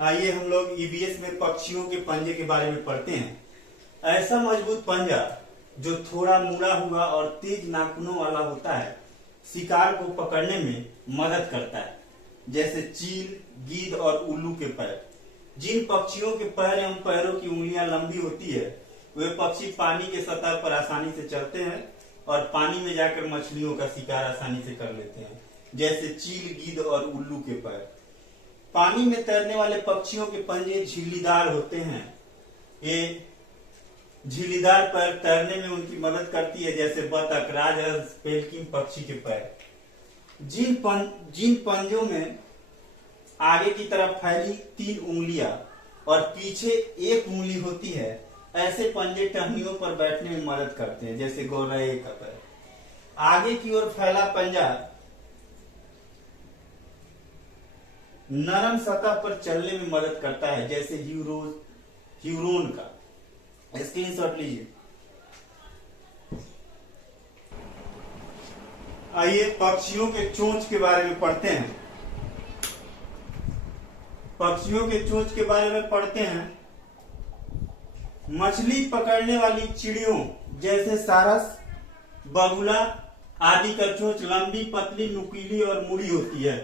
आइए हम लोग ईवीएस में पक्षियों के पंजे के बारे में पढ़ते हैं। ऐसा मजबूत पंजा जो थोड़ा मुड़ा हुआ और तेज नाखूनों वाला होता है, शिकार को पकड़ने में मदद करता है, जैसे चील, गीद और उल्लू के पैर। जिन पक्षियों के पैर एवं पैरों की उंगलियां लंबी होती है, वे पक्षी पानी के सतह पर आसानी से चलते हैं और पानी में जाकर मछलियों का शिकार आसानी से कर लेते हैं, जैसे चील, गीद और उल्लू के पैर। पानी में तैरने वाले पक्षियों के पंजे झिल्लीदार होते हैं। ये झिल्लीदार पैर तैरने में उनकी मदद करती है, जैसे बतख, राजहंस, पेल्किन पक्षी के पैर। जिन पंजों में आगे की तरफ फैली 3 उंगलियां और पीछे 1 उंगली होती है, ऐसे पंजे टहनियों पर बैठने में मदद करते हैं, जैसे गौरैया का पैर। आगे की ओर फैला पंजा नरम सतह पर चलने में मदद करता है, जैसे ह्यूरोन का। स्क्रीनशॉट लीजिए। आइए पक्षियों के चोंच के बारे में पढ़ते हैं। पक्षियों के चोंच के बारे में पढ़ते हैं। मछली पकड़ने वाली चिड़ियों जैसे सारस, बगुला आदि का चोंच लंबी, पतली, नुकीली और मुड़ी होती है।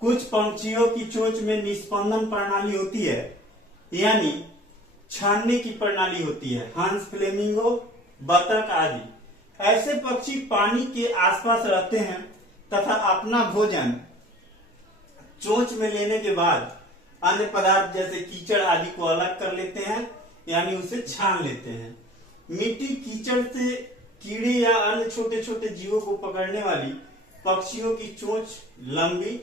कुछ पंछियों की चोंच में निस्पंदन प्रणाली होती है, यानी छानने की प्रणाली होती है, हंस, फ्लेमिंगो, बतख आदि। ऐसे पक्षी पानी के आसपास रहते हैं तथा अपना भोजन चोंच में लेने के बाद अन्य पदार्थ जैसे कीचड़ आदि को अलग कर लेते हैं, यानी उसे छान लेते हैं। मिट्टी, कीचड़ से कीड़े या अन्य छोटे छोटे जीवों को पकड़ने वाली पक्षियों की चोंच लंबी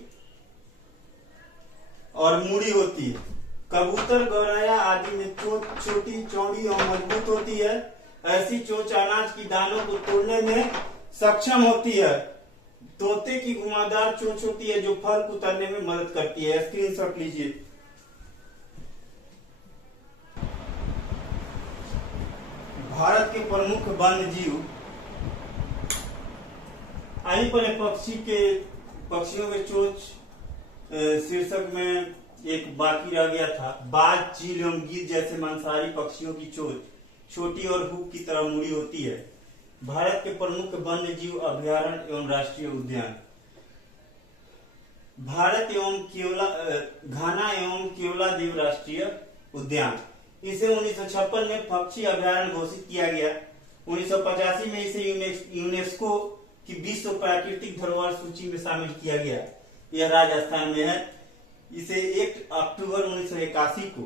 और मुड़ी होती है। कबूतर, गौरैया आदि में चोंच छोटी, चौड़ी और मजबूत होती है। ऐसी चोंच अनाज की दानों को तोड़ने में सक्षम होती है। तोते की घुमावदार चोंच होती है, जो फल कुतरने में मदद करती है। स्क्रीनशॉट लीजिए। भारत के प्रमुख वन्य जीव। आइए पहले पक्षियों के चोंच शीर्षक में एक बाकी रह गया था। बाज, चील एवं गीद जैसे मांसाहारी पक्षियों की चोंच छोटी और हुक की तरह मुड़ी होती है। भारत के प्रमुख वन्य जीव अभयारण्य एवं राष्ट्रीय उद्यान। भारत एवं घाना एवं केवलादेव राष्ट्रीय उद्यान। इसे 1956 में पक्षी अभयारण्य घोषित किया गया। 1985 में इसे यूनेस्को की विश्व प्राकृतिक धरोहर सूची में शामिल किया गया। यह राजस्थान में है। इसे 1 अक्टूबर 1981 को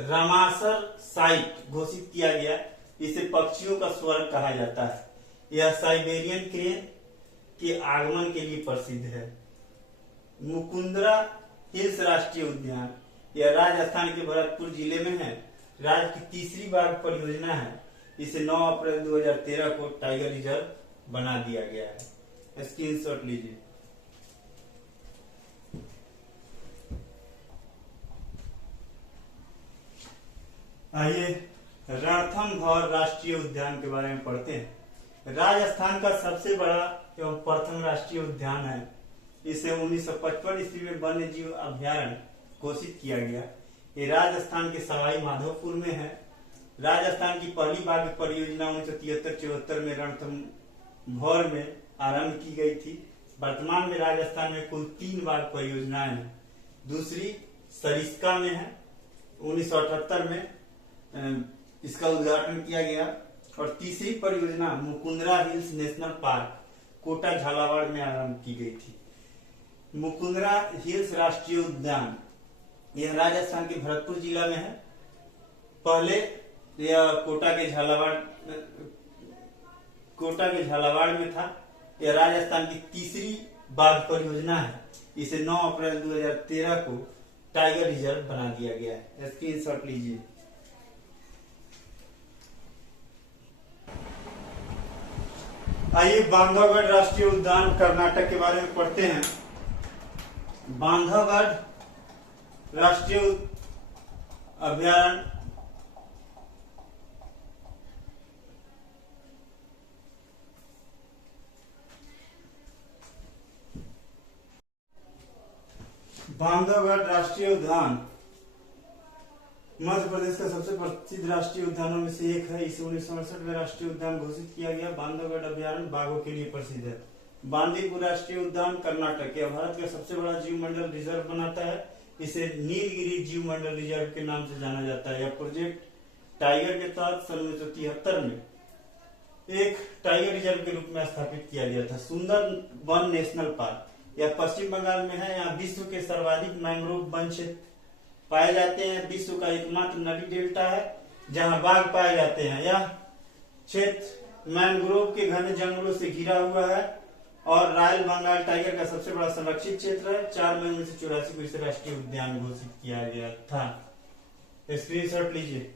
रामासर साइट घोषित किया गया। इसे पक्षियों का स्वर्ग कहा जाता है। यह साइबेरियन क्रेन के आगमन के लिए प्रसिद्ध है। मुकुंदरा हिल्स राष्ट्रीय उद्यान। यह राजस्थान के भरतपुर जिले में है। राज्य की तीसरी बाघ परियोजना है। इसे 9 अप्रैल 2013 को टाइगर रिजर्व बना दिया गया है। स्क्रीनशॉट लीजिए। आइए रणथंभौर राष्ट्रीय उद्यान के बारे में पढ़ते हैं। राजस्थान का सबसे बड़ा एवं प्रथम राष्ट्रीय उद्यान है। इसे 1955 ईस्वी में वन्य जीव अभयारण्य घोषित किया गया। ये राजस्थान के सवाई माधोपुर में है। राजस्थान की पहली बाघ परियोजना 1973-74 में रणथंभौर में आरंभ की गई थी। वर्तमान में राजस्थान में कुल 3 बाघ परियोजनाएं हैं। दूसरी सरिस्का में है। 1978 में इसका उद्घाटन किया गया। और तीसरी परियोजना Mukundra Hills National Park, Kota, Jhalawar में आरंभ की गई थी। मुकुंदरा हिल्स राष्ट्रीय उद्यान यह राजस्थान के भरतपुर जिला में है। पहले यह कोटा के झालावाड़ में था। यह राजस्थान की तीसरी बाघ परियोजना है। इसे 9 अप्रैल 2013 को टाइगर रिजर्व बना दिया गया है। स्क्रीनशॉट लीजिए। आइए बांधवगढ़ राष्ट्रीय उद्यान कर्नाटक के बारे में पढ़ते हैं। बांधवगढ़ राष्ट्रीय अभयारण्य बांधवगढ़ राष्ट्रीय उद्यान मध्य प्रदेश का सबसे प्रसिद्ध राष्ट्रीय उद्यानों में से एक है। इसे 1968 में राष्ट्रीय उद्यान घोषित किया गया। बांधवगढ़ अभ्यारण्य बाघों के लिए प्रसिद्ध है। बांदीपुर राष्ट्रीय उद्यान कर्नाटक या भारत का सबसे बड़ा जीव मंडल रिजर्व बनाता है। इसे नीलगिरी जीव मंडल रिजर्व के नाम से जाना जाता है। यह प्रोजेक्ट टाइगर के तहत सन 1973 में एक टाइगर रिजर्व के रूप में स्थापित किया गया था। सुंदर वन नेशनल पार्क यह पश्चिम बंगाल में है। यहाँ विश्व के सर्वाधिक मैंग्रोव वन क्षेत्र पाए जाते हैं। विश्व का एकमात्र नदी डेल्टा है जहां बाघ पाए जाते हैं। यह क्षेत्र मैंग्रोव के घने जंगलों से घिरा हुआ है और रॉयल बंगाल टाइगर का सबसे बड़ा संरक्षित क्षेत्र है। 4 मई 1984 को इसे राष्ट्रीय उद्यान घोषित किया गया था। स्क्रीनशॉट लीजिए।